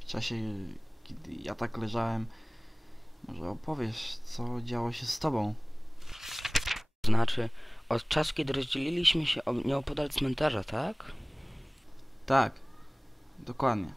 W czasie, kiedy ja tak leżałem, może opowiesz, co działo się z tobą? Znaczy, od czasu, kiedy rozdzieliliśmy się ob- nieopodal cmentarza, tak? Tak, dokładnie.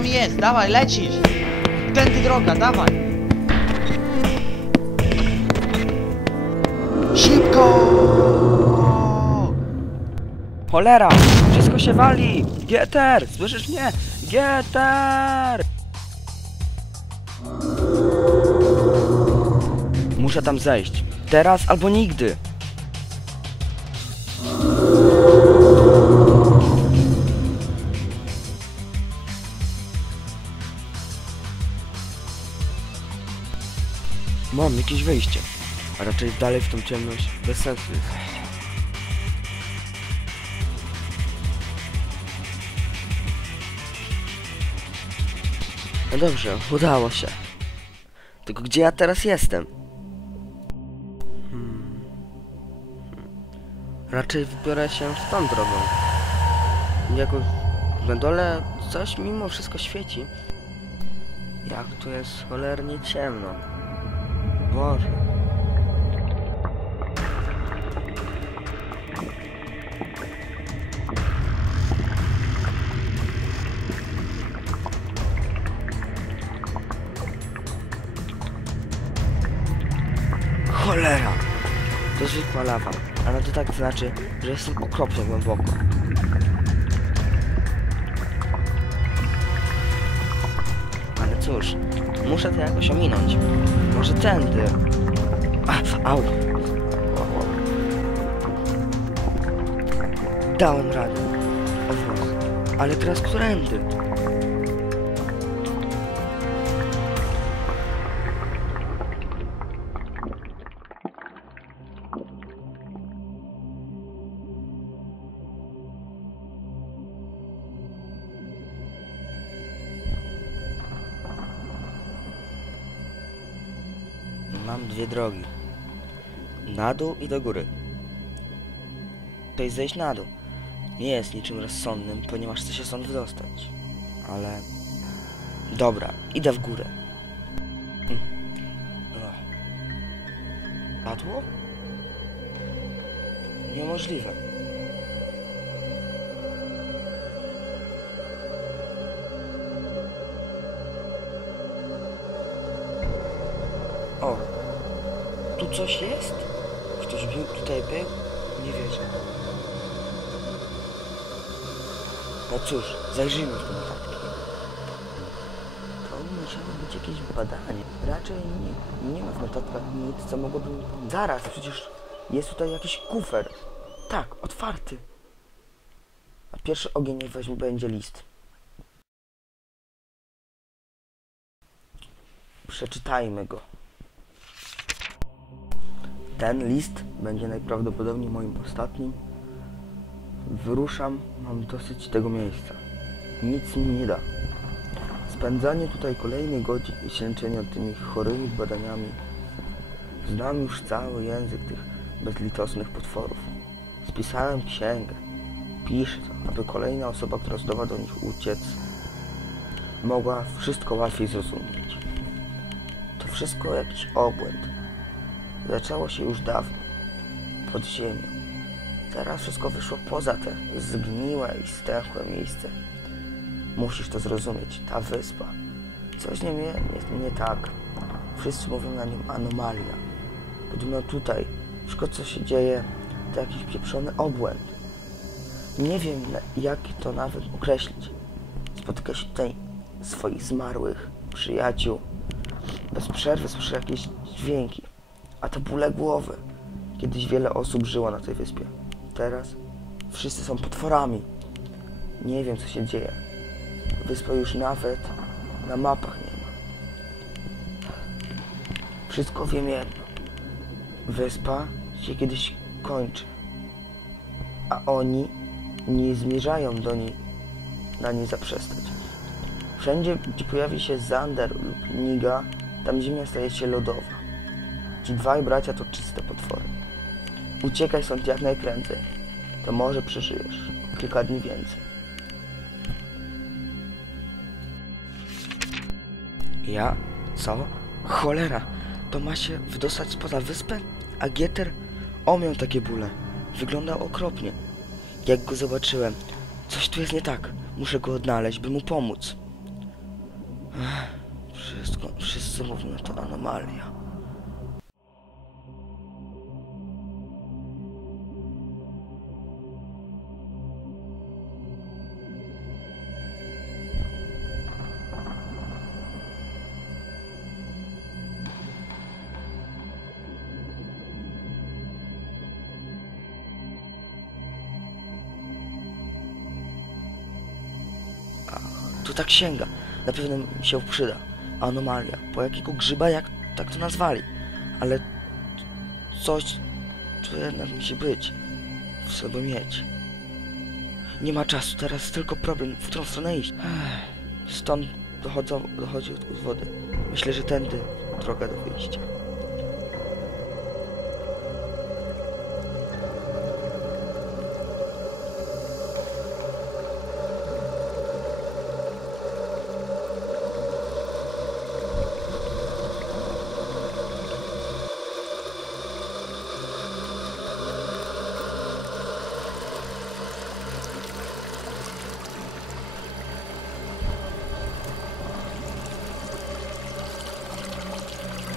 Nami jest, dawaj, lecisz! Tędy droga, dawaj! Szybko! Cholera! Wszystko się wali! Getter! Słyszysz mnie? Getter! Muszę tam zejść. Teraz albo nigdy. Mam jakieś wyjście. A raczej dalej w tą ciemność bez sensu jest. No dobrze, udało się. Tylko gdzie ja teraz jestem? Hmm. Raczej wybiorę się w tą drogą. Jakoś na dole coś mimo wszystko świeci. Jak tu jest cholernie ciemno. Boże. Cholera! To zwykła lawa, ale to tak znaczy, że jestem okropnie głęboko. Cóż, muszę to jakoś ominąć. Może tędy. A, au! Dałem radę. O. Ale teraz którędy? Mam dwie drogi. Na dół i do góry. To jest zejść na dół. Nie jest niczym rozsądnym, ponieważ chcę się stąd wydostać. Ale... Dobra, idę w górę. Mm. Ach. Padło? Niemożliwe. O, coś jest? Ktoś był tutaj był? Nie wierzę. No cóż, zajrzyjmy w te notatki. To musiało być jakieś badanie. Raczej nie, nie ma w notatkach nic, co mogłoby... Zaraz, przecież jest tutaj jakiś kufer. Tak, otwarty. A pierwszy ogień niech weźmie będzie list. Przeczytajmy go. Ten list będzie najprawdopodobniej moim ostatnim. Wyruszam, mam dosyć tego miejsca. Nic mi nie da. Spędzanie tutaj kolejnych godzin i ślęczenia tymi chorymi badaniami. Znam już cały język tych bezlitosnych potworów. Spisałem księgę. Piszę to, aby kolejna osoba, która zdoła do nich uciec, mogła wszystko łatwiej zrozumieć. wszystko jakiś obłęd. Zaczęło się już dawno, pod ziemią. Teraz wszystko wyszło poza te zgniłe i stęchłe miejsce. Musisz to zrozumieć, ta wyspa. Coś nie jest nie tak. Wszyscy mówią na nią anomalia. Podobno tutaj wszystko co się dzieje to jakiś pieprzony obłęd. Nie wiem jak to nawet określić. Spotyka się tutaj swoich zmarłych przyjaciół. Bez przerwy słyszę jakieś dźwięki, a to bóle głowy. Kiedyś wiele osób żyło na tej wyspie. Teraz wszyscy są potworami. Nie wiem co się dzieje. Wyspa już nawet na mapach nie ma. Wszystko wiem jedno. Wyspa się kiedyś kończy. A oni nie zmierzają do niej na nie zaprzestać. Wszędzie, gdzie pojawi się Zander lub Niga, tam ziemia staje się lodowa. Ci dwaj bracia to czyste potwory. Uciekaj stąd jak najprędzej. To może przeżyjesz kilka dni więcej. Ja? Co? Cholera! To ma się wydostać spoza wyspę? A Gieter? On miał takie bóle. Wyglądał okropnie. Jak go zobaczyłem, coś tu jest nie tak. Muszę go odnaleźć, by mu pomóc. Ech, Wszystko, wszyscy mówią, to anomalia. Tu tak sięga. Na pewno się przyda. Anomalia. Po jakiego grzyba, jak tak to nazwali. Ale coś tu jednak musi być. W sobie mieć. Nie ma czasu, teraz tylko problem, w którą stronę iść. Stąd dochodzą, dochodzi od wody. Myślę, że tędy droga do wyjścia.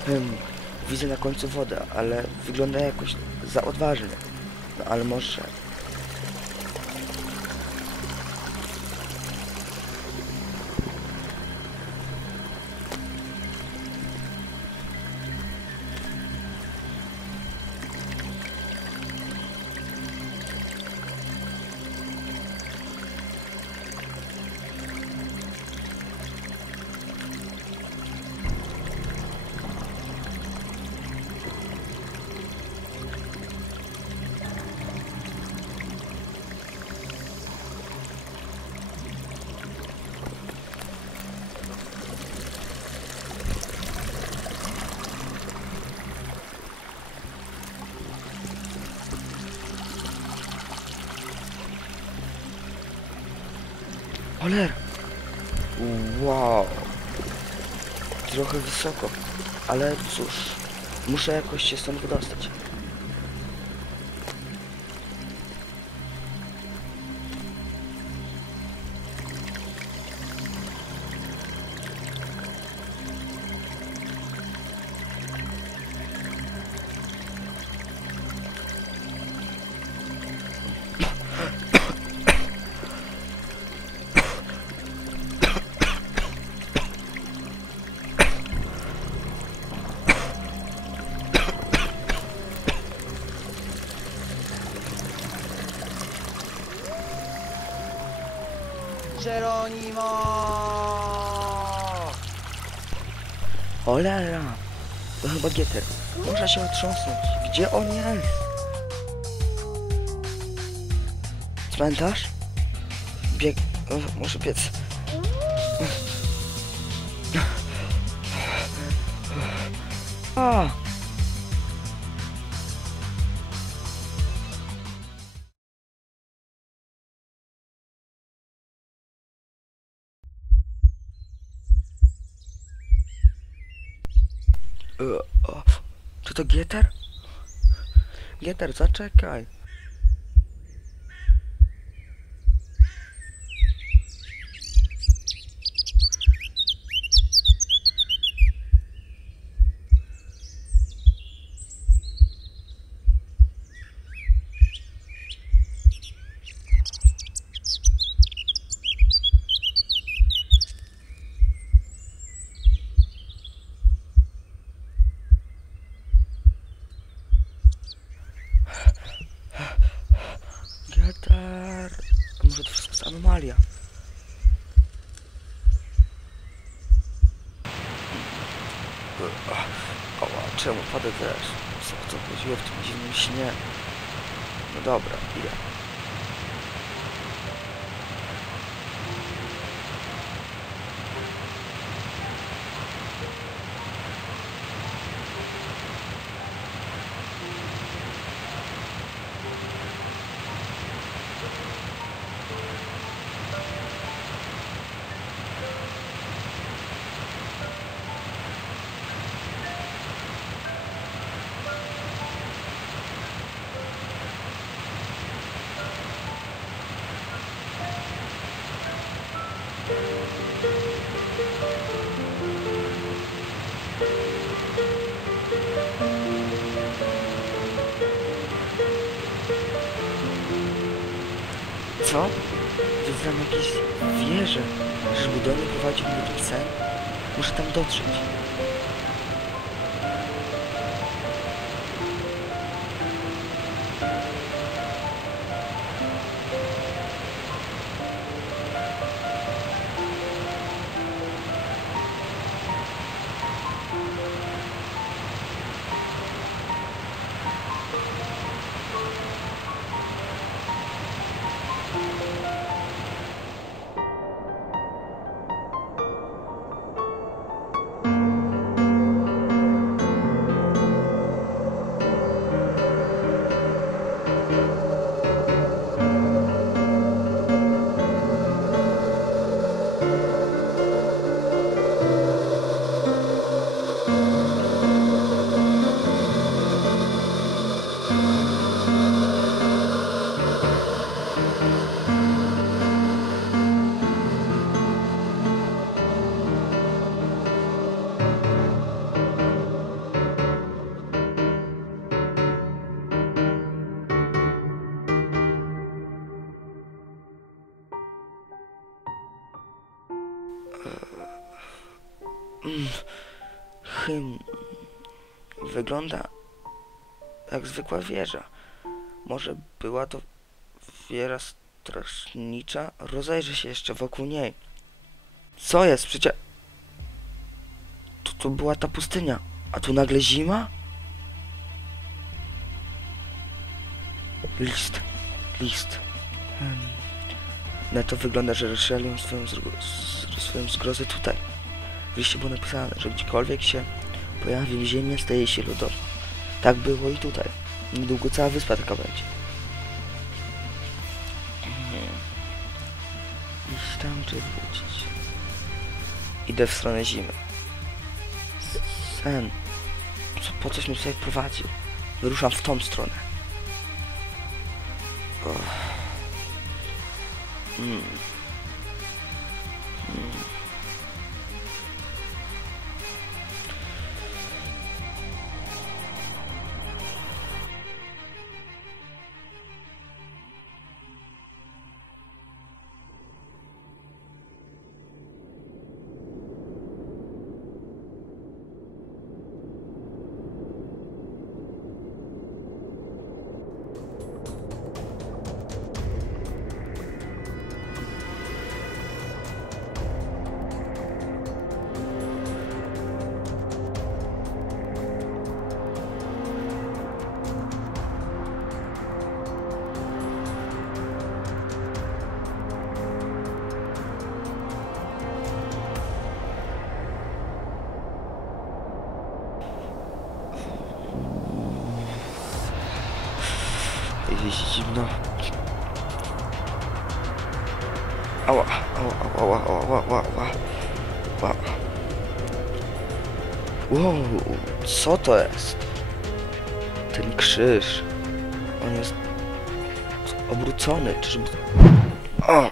Hmm, widzę na końcu wodę, ale wygląda jakoś za odważnie. No ale może... Oler! Wow! Trochę wysoko, ale cóż, muszę jakoś się stąd wydostać. Geronimo! To chyba Gieter. Można się otrząsnąć. Gdzie on jest? Cmentarz? Bieg... Muszę biec. A! Czy to Gieter? Gieter, zaczekaj. Gieter. A może to wszystko jest anomalia? Oła, czemu pada deszcz? Co to chodziło w tym dziwnym śnie? No dobra, idę. Co? Widzę jakieś wieże. Żeby do niej prowadził mnie sen? Muszę tam dotrzeć. Wygląda jak zwykła wieża. Może była to wieża strażnicza? Rozejrzę się jeszcze wokół niej. Co jest? Przecież... To, to była ta pustynia. A tu nagle zima? List. List. Hmm. Na to wygląda, że rozstrzelił swoją, swoją zgrozę tutaj. W liście było napisane, że gdziekolwiek się pojawi ziemia, staje się lodowa. Tak było i tutaj. Niedługo cała wyspa taka będzie. Iść tam czy wrócić? Idę w stronę zimy. Sen. Co, po coś mnie tutaj prowadził? Wyruszam w tą stronę. Och. Mm. Mm. Ała, ała, ała, ała, ała, ała, ała, ała. Wow, co to jest? Ten krzyż. On jest obrócony, czyżby... O!